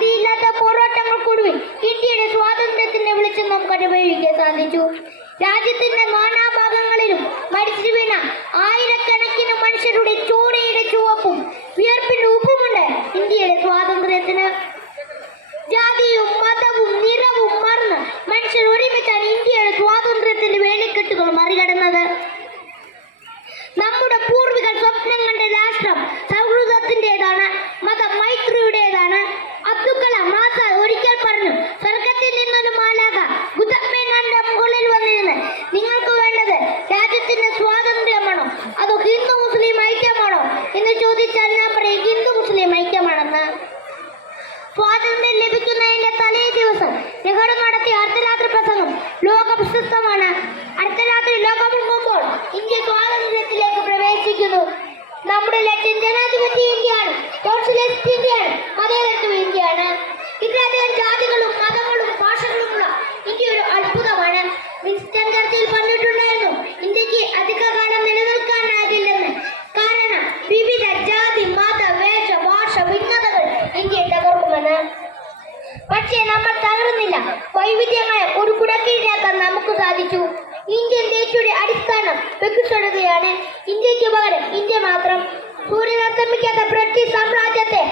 അവധിയില്ലാത്ത പോരാട്ടങ്ങൾക്കൊടുവിൽ ഇന്ത്യയുടെ സ്വാതന്ത്ര്യത്തിന്റെ വെളിച്ചം അനുഭവിക്കാൻ സാധിച്ചു. രാജ്യത്തിന്റെ നാനാഭാഗങ്ങളിലും മരിച്ചു വീണ ആയിരക്കണക്കിന് മനുഷ്യരുടെ ചോരയുടെ ചുവപ്പും വിയർപ്പിന്റെ ഉപ്പുമുണ്ട് ഇന്ത്യയുടെ സ്വാതന്ത്ര്യത്തിന്. അസ്വസ്ഥമാണ് അടുത്ത രാത്രി ലോകമെങ്ങുമ്പോൾ ഇന്ത്യ സ്വാതന്ത്ര്യത്തിലേക്ക് പ്രവേശിക്കുന്നു. നമ്മുടെ ലക്ഷ്യം ജനാധിപത്യ ഇന്ത്യയാണ് സോഷ്യലിസ്റ്റ് ഇന്ത്യയാണ് മതേതരത്വ ഇന്ത്യയാണ്. ഇത്രയധികം ജാതികളും മതങ്ങളും ഭാഷകളുമുള്ള ഇന്ത്യ ഒരു അത്ഭുതമാണ്. വിൻസ്റ്റൺ ചർച്ചിൽ പറഞ്ഞിട്ടുണ്ടായിരുന്നു ഇന്ത്യയ്ക്ക് അധികകാലം നിലനിൽക്കാനാകില്ലെന്ന്. കാരണം വിവിധ ജാതി മത വേഷ ഭാഷ ഭിന്നതകൾ ഇന്ത്യയെ തകർക്കുമെന്ന്. പക്ഷേ നമ്മൾ തകർ തുടരുകയാണ് ഇന്ത്യയ്ക്ക് പകരം ഇന്ത്യ മാത്രം സൂര്യൻ ബ്രിട്ടീഷ് സാമ്രാജ്യത്തെ